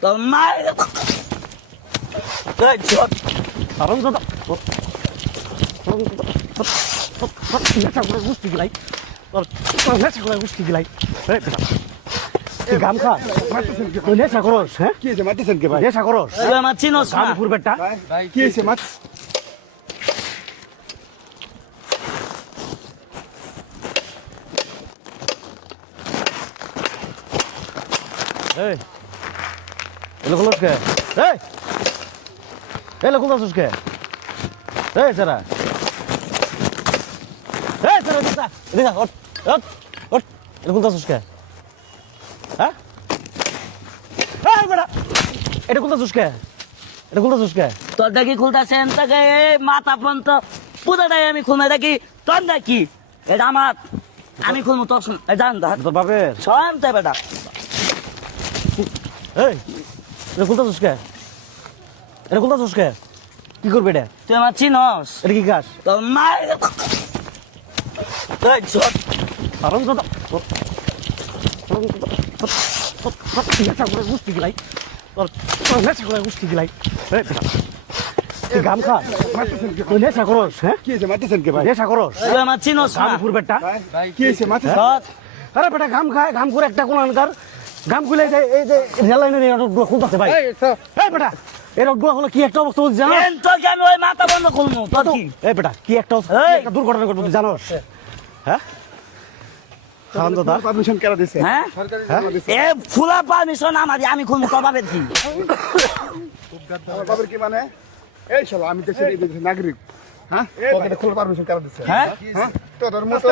Tomar. Good shot. গাম খা তুই নেশা করস হ্যাঁ কি হয়েছে মারতেছেন কে ভাই? নেশা করস আমার চিনোস না। গামপুর বেটা কি হয়েছে মাছ? এই এলো খোলস কে এই এলো খোলস কে এই সারা এই সারা দিতা দিতা ওঠ ওঠ ওঠ এলো খোলস কে হ্যাঁ এই বেটা এটা খোলস কে এটা খোলস কে তোর দেখি খুলতেছেন তাকে মাথা পর্যন্ত পুরোটাই আমি খুলবো দেখি তোর দেখি এটা আমার আমি খুলবো তোর জান তোর বাপের সব বেটা এই এটা খুলতাছিস কে এটা খুলতাছিস কে কি করবে এটা তুই আমার চিনোস এটা কি গাছ তোর মার Good shot. কারণ তো নেশা করে গুষ্টি গিলাই তোর নেশা করে গুষ্টি গিলাই তুই গাম খা তুই নেশা করস হ্যাঁ কি হয়েছে মারতেছেন কে ভাই? নেশা করস তুই আমার চিনোস না গামপুর বেটা কি হয়েছে মারতেছেন? সৎ। আরে বেটা গাম খায় গাম করে একটা কোন আনকার গাম খুলে যায় এই যে রেল লাইনের খুলতেছে ভাই এই বেটা এর ডুয়া হলো কি একটা অবস্থা জানো এন তোকে আমি ওই মাথা বন্ধ খুলবো তোর কি এই বেটা কি একটা দুর্ঘটনা ঘটবে তুই জানোস হ্যাঁ খালাম দাদা পারমিশন কেন দিছে? হ্যাঁ সরকারি হ্যাঁ? জমা দিছে। এ ফুলা পারমিশন আমার আমি খুলবো তোর বাপের কি আমার বাবার কি মানে? এই শালা আমি দেশের এই দেশের নাগরিক। হ্যাঁ? পকেটে খোলার পারমিশন কেন দিছে? হ্যাঁ হ্যাঁ? তোদের মতো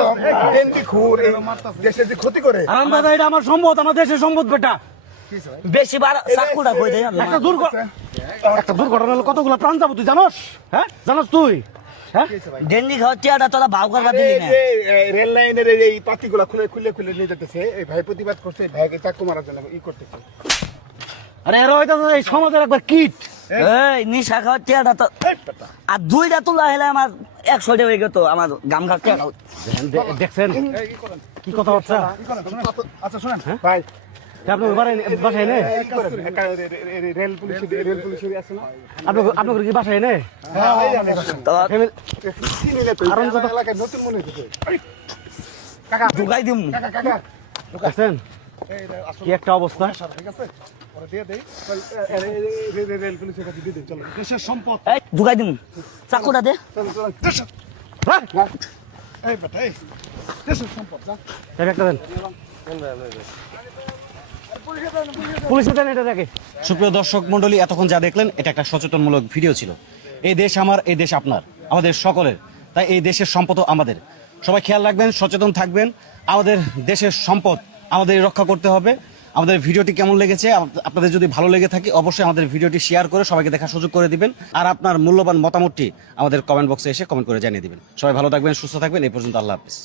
এমপি খুর এই দেশের যে ক্ষতি করে। আরাম দাদা এটা আমার সম্পদ আমার দেশের সম্পদ বেটা বেশি বার চাকুটা কই দেয় একটা দুর্ঘটনা হলো কতগুলো প্রাণ যাবো তুই জানোস হ্যাঁ জানোস তুই হ্যাঁ ডেন্ডি খাওয়ার টিয়াটা তোরা ভাও করবা দিলি এই না যে রেল লাইনের এই পাতিগুলা খুলে নিয়ে যেতেছে। এই ভাই প্রতিবাদ করছে, এই ভাইকে চাকু মারার জন্য ই করতেছে। আরে এরা হয়তো এই সমাজের একবার কিট এই নিশা খাওয়ার টিয়াটা তো আর দুইটা তুলা হলে আমার 100 হয়ে গেত আমার গাম খাওয়ার টিয়াটা দেখছেন এই ই করেন। কি কথা হচ্ছে ই করেন, আচ্ছা শুনেন ভাই, আপনার বাসায় এনে এই করেন, একটা রেল পুলিশের আছে না? আপনার কি বাসায় এনে হ্যাঁ, এই আমি আসছি। তো চিনি না তো, আরো এই কথা- এলাকায় নতুন মনে হচ্ছে। কাকা, ঢুকাই দিম কাকা, কাকা, দেখছেন এই আসলে কি একটা অবস্থা ঠিক আছে? ওরা দিয়ে দেই। রেল পুলিশের কাছে দিয়ে দেই, চলো। দেশের সম্পদ। এই ঢুকাই দিম চাকুটা দে চলো, চলো। দেশের- হ্যাঁ এই বেটা, এই। দেশের সম্পদ, যা। চাবি একটা দেন পুলিশে দেন এটা দেখে সুপ্রিয় দর্শক মন্ডলী এতক্ষণ যা দেখলেন এটা একটা সচেতনমূলক ভিডিও ছিল এই দেশ আমার এই দেশ আপনার আমাদের সকলের তাই এই দেশের সম্পদও আমাদের সবাই খেয়াল রাখবেন সচেতন থাকবেন আমাদের দেশের সম্পদ আমাদের রক্ষা করতে হবে আমাদের ভিডিওটি কেমন লেগেছে আপনাদের যদি ভালো লেগে থাকে অবশ্যই আমাদের ভিডিওটি শেয়ার করে সবাইকে দেখার সুযোগ করে দিবেন আর আপনার মূল্যবান মতামতটি আমাদের কমেন্ট বক্সে এসে কমেন্ট করে জানিয়ে দিবেন সবাই ভালো থাকবেন সুস্থ থাকবেন এই পর্যন্ত আল্লাহ হাফেজ